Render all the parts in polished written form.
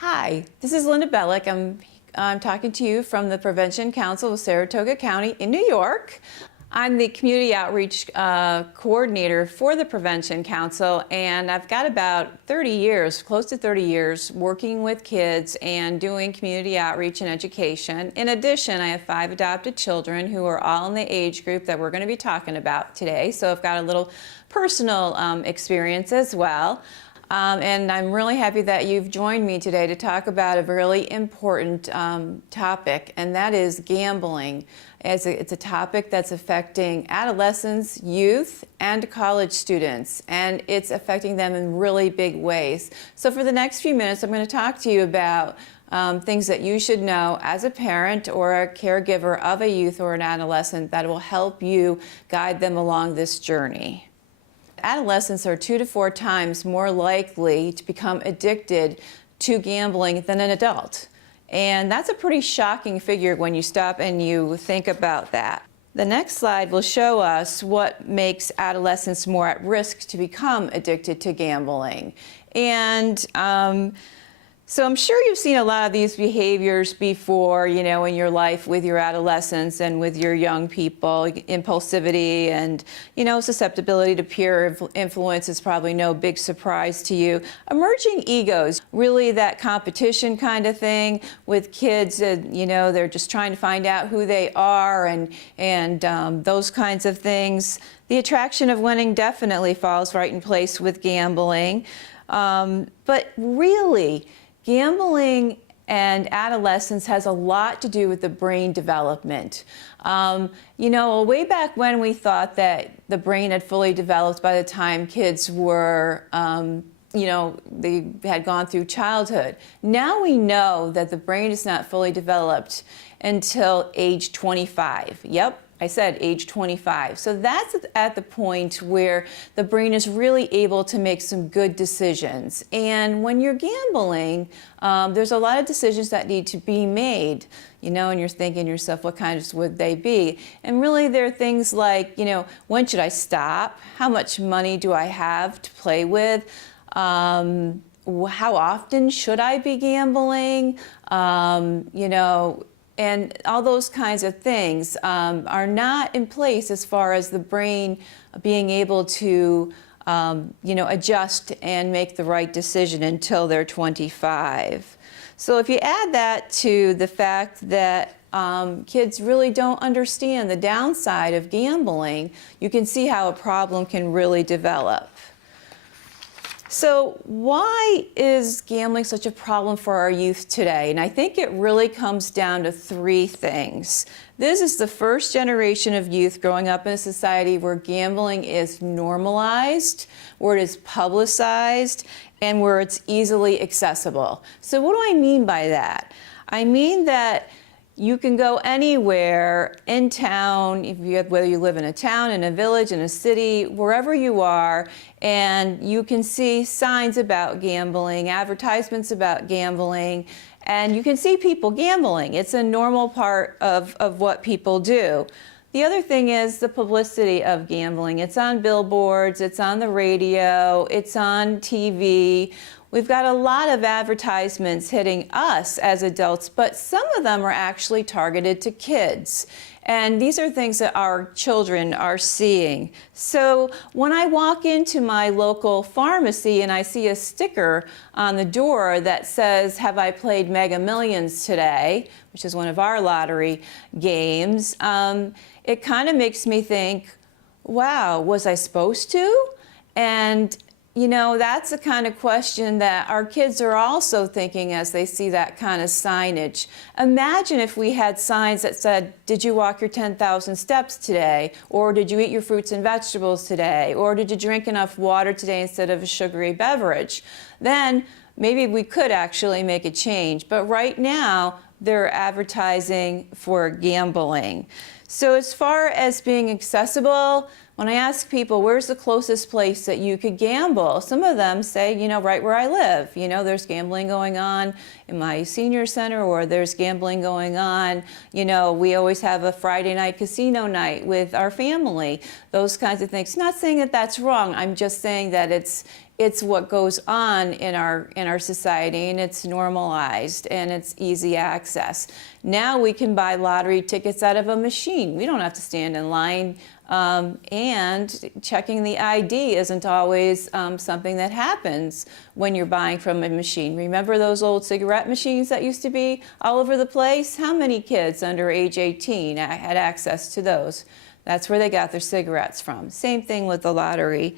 Hi, this is Linda Bellick. I'm talking to you from the Prevention Council of Saratoga County in New York. I'm the Community Outreach Coordinator for the Prevention Council, and I've got about 30 years, close to 30 years, working with kids and doing community outreach and education. In addition, I have 5 adopted children who are all in the age group that we're going to be talking about today, so I've got a little personal experience as well. And I'm really happy that you've joined me today to talk about a really important topic, and that is gambling. It's a topic that's affecting adolescents, youth, and college students, and it's affecting them in really big ways. So for the next few minutes, I'm going to talk to you about things that you should know as a parent or a caregiver of a youth or an adolescent that will help you guide them along this journey. Adolescents are 2 to 4 times more likely to become addicted to gambling than an adult. And that's a pretty shocking figure when you stop and you think about that. The next slide will show us what makes adolescents more at risk to become addicted to gambling. And so I'm sure you've seen a lot of these behaviors before, in your life with your adolescents and with your young people. Impulsivity and, susceptibility to peer influence is probably no big surprise to you. Emerging egos, really that competition kind of thing with kids, they're just trying to find out who they are and those kinds of things. The attraction of winning definitely falls right in place with gambling. But really, gambling and adolescence has a lot to do with the brain development. Way back when we thought that the brain had fully developed by the time kids were, they had gone through childhood. Now we know that the brain is not fully developed until age 25. Yep. I said age 25. So that's at the point where the brain is really able to make some good decisions. And when you're gambling, there's a lot of decisions that need to be made, and you're thinking to yourself, what kinds would they be? And really there are things like, when should I stop? How much money do I have to play with? How often should I be gambling? And all those kinds of things are not in place as far as the brain being able to, adjust and make the right decision until they're 25. So if you add that to the fact that kids really don't understand the downside of gambling, you can see how a problem can really develop. So why is gambling such a problem for our youth today? And I think it really comes down to 3 things. This is the first generation of youth growing up in a society where gambling is normalized, where it is publicized, and where it's easily accessible. So what do I mean by that? I mean that you can go anywhere in town, whether you live in a town, in a village, in a city, wherever you are, and you can see signs about gambling, advertisements about gambling, and you can see people gambling. It's a normal part of what people do. The other thing is the publicity of gambling. It's on billboards, it's on the radio, it's on TV. We've got a lot of advertisements hitting us as adults, but some of them are actually targeted to kids. And these are things that our children are seeing. So when I walk into my local pharmacy and I see a sticker on the door that says, "Have I played Mega Millions today?" which is one of our lottery games, it kind of makes me think, wow, was I supposed to? And that's the kind of question that our kids are also thinking as they see that kind of signage. Imagine if we had signs that said, "Did you walk your 10,000 steps today?" Or "Did you eat your fruits and vegetables today?" Or "Did you drink enough water today instead of a sugary beverage?" Then maybe we could actually make a change. But right now, they're advertising for gambling. So as far as being accessible, when I ask people, where's the closest place that you could gamble? Some of them say, right where I live. There's gambling going on in my senior center, or there's gambling going on. We always have a Friday night casino night with our family. Those kinds of things. Not saying that that's wrong. I'm just saying that it's it's what goes on in our society, and it's normalized and it's easy access. Now we can buy lottery tickets out of a machine. We don't have to stand in line, and checking the ID isn't always something that happens when you're buying from a machine. Remember those old cigarette machines that used to be all over the place? How many kids under age 18 had access to those? That's where they got their cigarettes from. Same thing with the lottery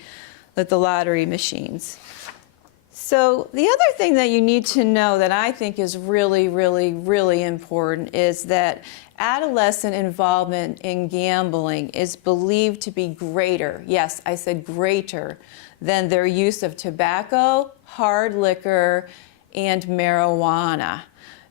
machines. So the other thing that you need to know that I think is really, really, really important is that adolescent involvement in gambling is believed to be greater, yes, I said greater, than their use of tobacco, hard liquor, and marijuana.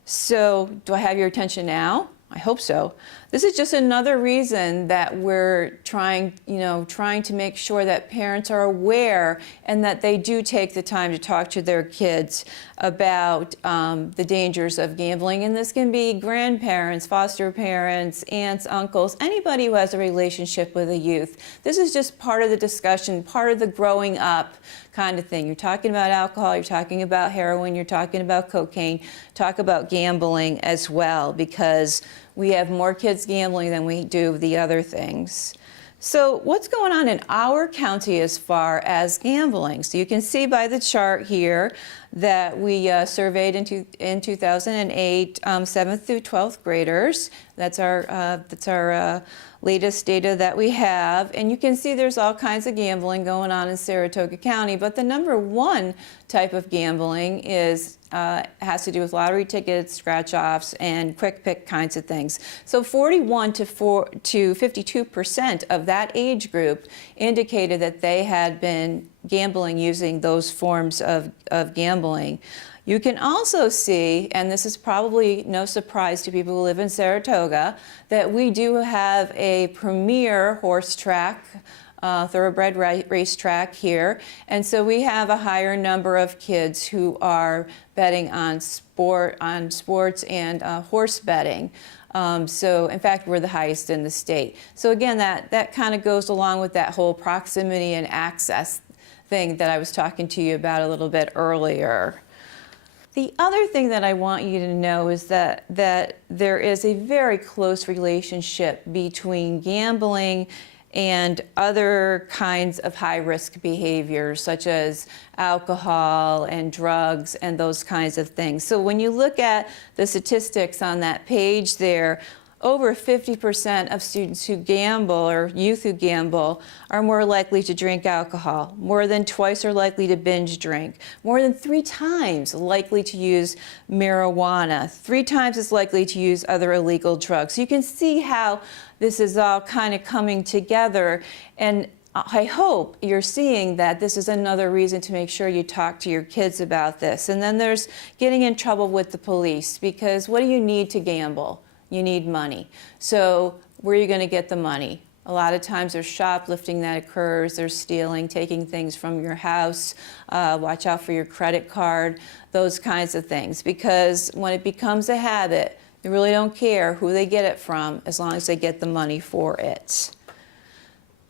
So do I have your attention now? I hope so. This is just another reason that we're trying to make sure that parents are aware and that they do take the time to talk to their kids about the dangers of gambling. And this can be grandparents, foster parents, aunts, uncles, anybody who has a relationship with a youth. This is just part of the discussion, part of the growing up kind of thing. You're talking about alcohol, you're talking about heroin, you're talking about cocaine. Talk about gambling as well, because we have more kids gambling than we do the other things. So what's going on in our county as far as gambling? So you can see by the chart here that we surveyed in 2008 7th through 12th graders. That's our latest data that we have. And you can see there's all kinds of gambling going on in Saratoga County, but the number one type of gambling has to do with lottery tickets, scratch-offs, and quick pick kinds of things. So 41 to 52% of that age group indicated that they had been gambling using those forms of gambling. You can also see, and this is probably no surprise to people who live in Saratoga, that we do have a premier horse track, thoroughbred racetrack here. And so we have a higher number of kids who are betting on sports and horse betting. So in fact, we're the highest in the state. So again, that kind of goes along with that whole proximity and access thing that I was talking to you about a little bit earlier. The other thing that I want you to know is that there is a very close relationship between gambling and other kinds of high-risk behaviors, such as alcohol and drugs and those kinds of things. So when you look at the statistics on that page there, over 50% of students who gamble or youth who gamble are more likely to drink alcohol, more than twice are likely to binge drink, more than 3 times likely to use marijuana, 3 times as likely to use other illegal drugs. So you can see how this is all kind of coming together, and I hope you're seeing that this is another reason to make sure you talk to your kids about this. And then there's getting in trouble with the police, because what do you need to gamble? You need money. So where are you going to get the money? A lot of times there's shoplifting that occurs, there's stealing, taking things from your house, watch out for your credit card, those kinds of things. Because when it becomes a habit, they really don't care who they get it from as long as they get the money for it.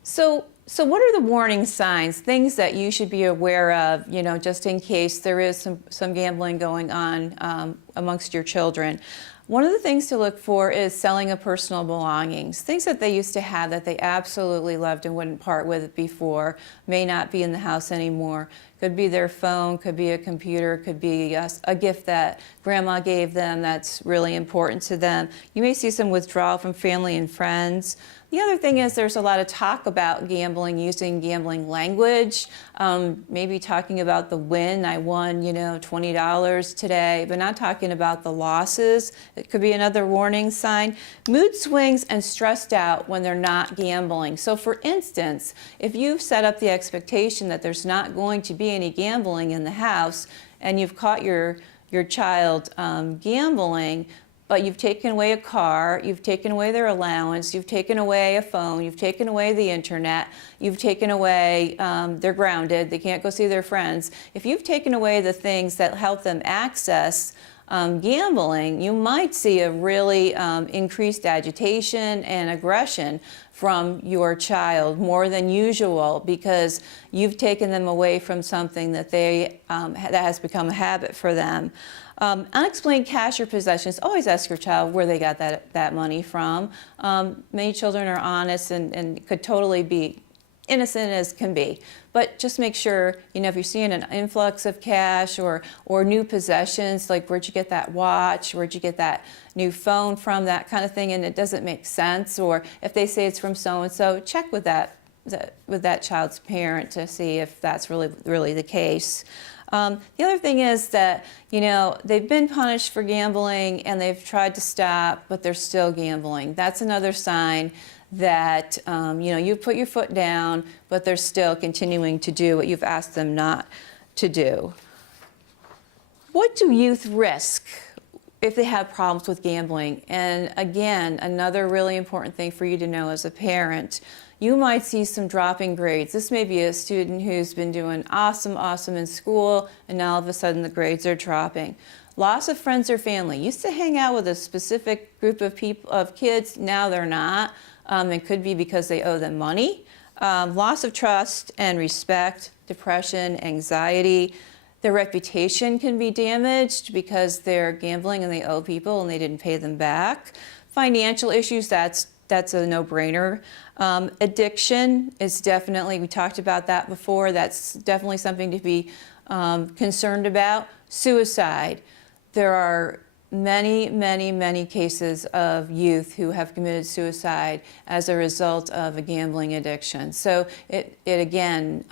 So what are the warning signs, things that you should be aware of, just in case there is some gambling going on amongst your children? One of the things to look for is selling of personal belongings. Things that they used to have that they absolutely loved and wouldn't part with before may not be in the house anymore. Could be their phone, could be a computer, could be a gift that grandma gave them that's really important to them. You may see some withdrawal from family and friends. The other thing is there's a lot of talk about gambling, using gambling language, maybe talking about the win. I won, $20 today, but not talking about the losses. It could be another warning sign. Mood swings and stressed out when they're not gambling. So for instance, if you've set up the expectation that there's not going to be any gambling in the house, and you've caught your child gambling, but you've taken away a car, you've taken away their allowance, you've taken away a phone, you've taken away the internet, you've taken away, they're grounded, they can't go see their friends. If you've taken away the things that help them access gambling, you might see a really increased agitation and aggression from your child more than usual because you've taken them away from something that that has become a habit for them. Unexplained cash or possessions, always ask your child where they got that money from. Many children are honest and could totally be innocent as can be. But just make sure, if you're seeing an influx of cash or new possessions, like where'd you get that watch, where'd you get that new phone from, that kind of thing, and it doesn't make sense, or if they say it's from so-and-so, check with that child's parent to see if that's really the case. The other thing is that, they've been punished for gambling and they've tried to stop, but they're still gambling. That's another sign that, you put your foot down, but they're still continuing to do what you've asked them not to do. What do youth risk if they have problems with gambling? And again, another really important thing for you to know as a parent, you might see some dropping grades. This may be a student who's been doing awesome in school, and now all of a sudden the grades are dropping. Loss of friends or family. Used to hang out with a specific group of kids, now they're not. It could be because they owe them money. Loss of trust and respect, depression, anxiety. Their reputation can be damaged because they're gambling and they owe people and they didn't pay them back. Financial issues, that's a no-brainer. Addiction is definitely, we talked about that before, that's definitely something to be concerned about. Suicide. There are many cases of youth who have committed suicide as a result of a gambling addiction. So it again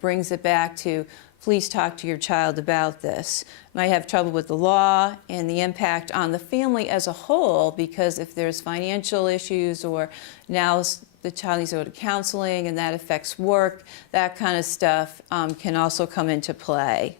brings it back to, please talk to your child about this. Might have trouble with the law and the impact on the family as a whole, because if there's financial issues or now the child needs to go to counseling and that affects work, that kind of stuff can also come into play.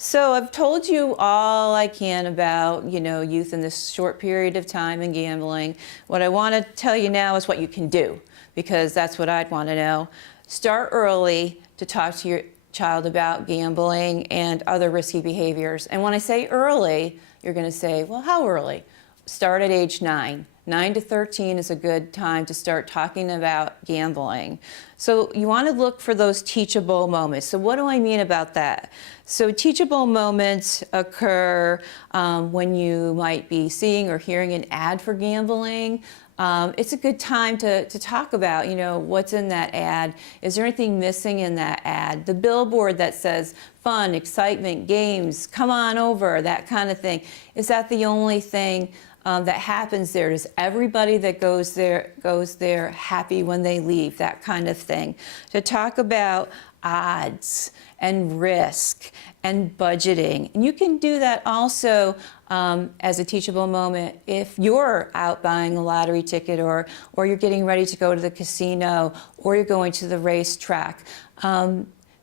So I've told you all I can about, youth in this short period of time and gambling. What I want to tell you now is what you can do, because that's what I'd want to know. Start early to talk to your child about gambling and other risky behaviors. And when I say early, you're going to say, well, how early? Start at age 9. 9 to 13 is a good time to start talking about gambling. So you want to look for those teachable moments. So what do I mean about that? So teachable moments occur when you might be seeing or hearing an ad for gambling. It's a good time to talk about, what's in that ad. Is there anything missing in that ad? The billboard that says fun, excitement, games, come on over, that kind of thing. Is that the only thing that happens there? Is everybody that goes there happy when they leave? That kind of thing. To talk about odds and risk and budgeting. And you can do that also as a teachable moment if you're out buying a lottery ticket or you're getting ready to go to the casino or you're going to the racetrack.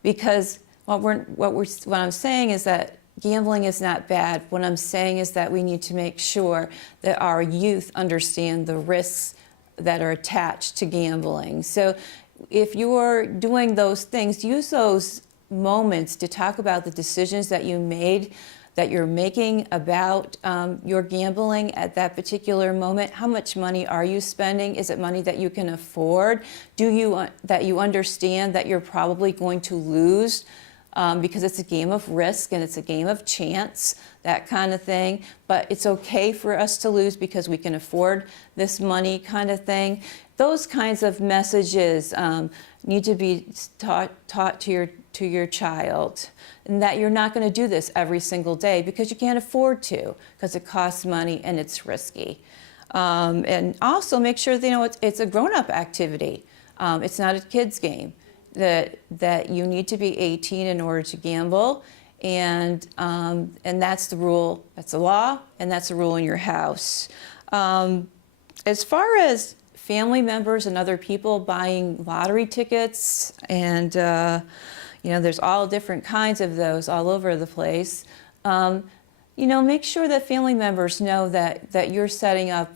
Because what I'm saying is that gambling is not bad. What I'm saying is that we need to make sure that our youth understand the risks that are attached to gambling. So if you're doing those things, use those moments to talk about the decisions that you made, that you're making about your gambling at that particular moment. How much money are you spending? Is it money that you can afford? That you understand that you're probably going to lose? Because it's a game of risk and it's a game of chance, that kind of thing. But it's okay for us to lose because we can afford this money, kind of thing. Those kinds of messages need to be taught to your child, and that you're not going to do this every single day because you can't afford to, because it costs money and it's risky. And also make sure that it's a grown-up activity. It's not a kid's game. That you need to be 18 in order to gamble, and that's the rule. That's the law, and that's the rule in your house. As far as family members and other people buying lottery tickets, and there's all different kinds of those all over the place. Make sure that family members know that you're setting up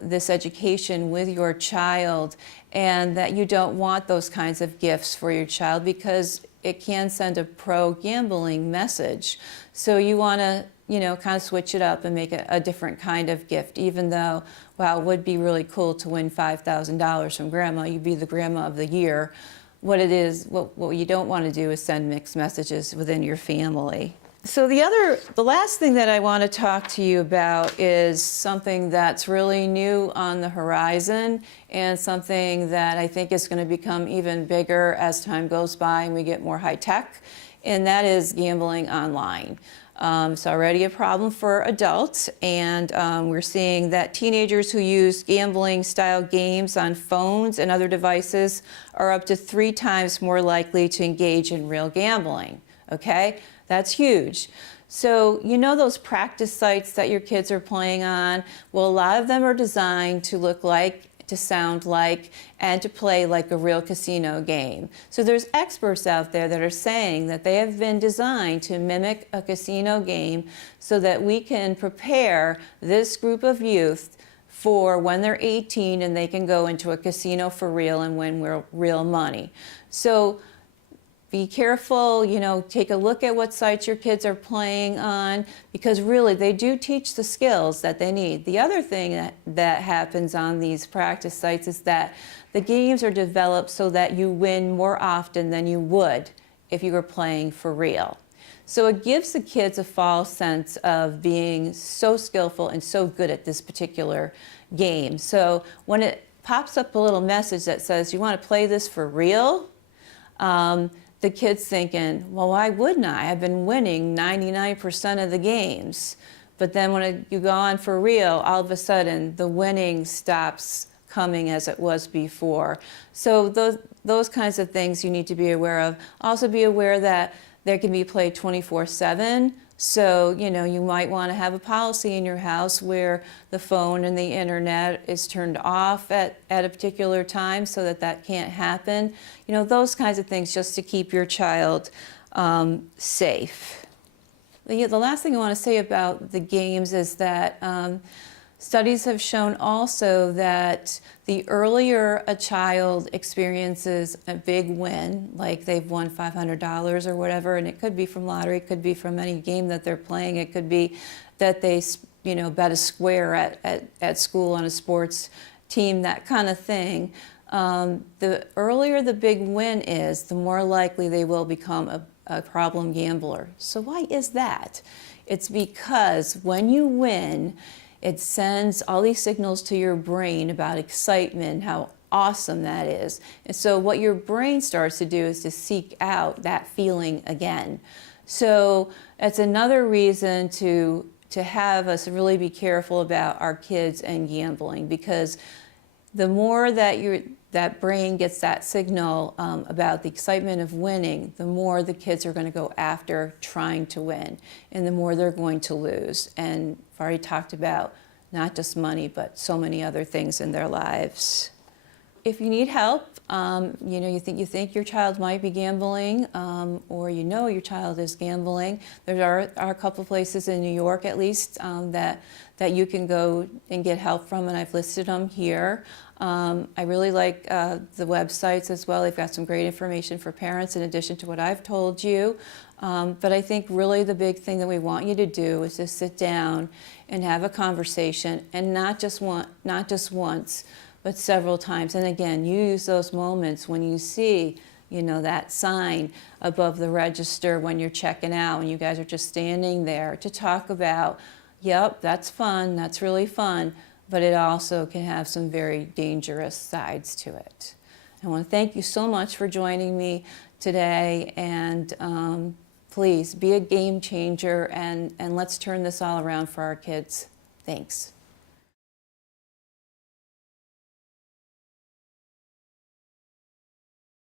this education with your child, and that you don't want those kinds of gifts for your child because it can send a pro-gambling message. So you want to, kind of switch it up and make a different kind of gift, even though, wow, it would be really cool to win $5,000 from grandma. You'd be the grandma of the year. What you don't want to do is send mixed messages within your family. So the last thing that I want to talk to you about is something that's really new on the horizon and something that I think is going to become even bigger as time goes by and we get more high tech, and that is gambling online. It's already a problem for adults, and we're seeing that teenagers who use gambling-style games on phones and other devices are up to 3 times more likely to engage in real gambling, okay? That's huge. So those practice sites that your kids are playing on? Well, a lot of them are designed to look like, to sound like, and to play like a real casino game. So there's experts out there that are saying that they have been designed to mimic a casino game so that we can prepare this group of youth for when they're 18 and they can go into a casino for real and win real money. So be careful, take a look at what sites your kids are playing on, because really they do teach the skills that they need. The other thing that happens on these practice sites is that the games are developed so that you win more often than you would if you were playing for real. So it gives the kids a false sense of being so skillful and so good at this particular game. So when it pops up a little message that says, you want to play this for real? The kid's thinking, well, why wouldn't I? I've been winning 99% of the games. But then when you go on for real, all of a sudden the winning stops coming as it was before. So those kinds of things you need to be aware of. Also be aware that they can be played 24/7. So, you might want to have a policy in your house where the phone and the internet is turned off at a particular time so that can't happen. Those kinds of things just to keep your child safe. The last thing I want to say about the games is that studies have shown also that the earlier a child experiences a big win, like they've won $500 or whatever, and it could be from lottery, it could be from any game that they're playing, it could be that they bet a square at school on a sports team, that kind of thing. The earlier the big win is, the more likely they will become a problem gambler. So why is that? It's because when you win, it sends all these signals to your brain about excitement, how awesome that is. And so what your brain starts to do is to seek out that feeling again. So that's another reason to have us really be careful about our kids and gambling, because the more that brain gets that signal about the excitement of winning, the more the kids are going to go after trying to win, and the more they're going to lose. And I've already talked about not just money, but so many other things in their lives. If you need help, you think your child might be gambling, or your child is gambling, there are a couple places in New York, at least, that you can go and get help from, and I've listed them here. I really like the websites as well. They've got some great information for parents in addition to what I've told you. But I think really the big thing that we want you to do is to sit down and have a conversation, and not just once, but several times. And again, use those moments when you see, that sign above the register when you're checking out, and you guys are just standing there, to talk about, yep, that's fun, that's really fun, but it also can have some very dangerous sides to it. I want to thank you so much for joining me today, and please be a game changer, and let's turn this all around for our kids. Thanks.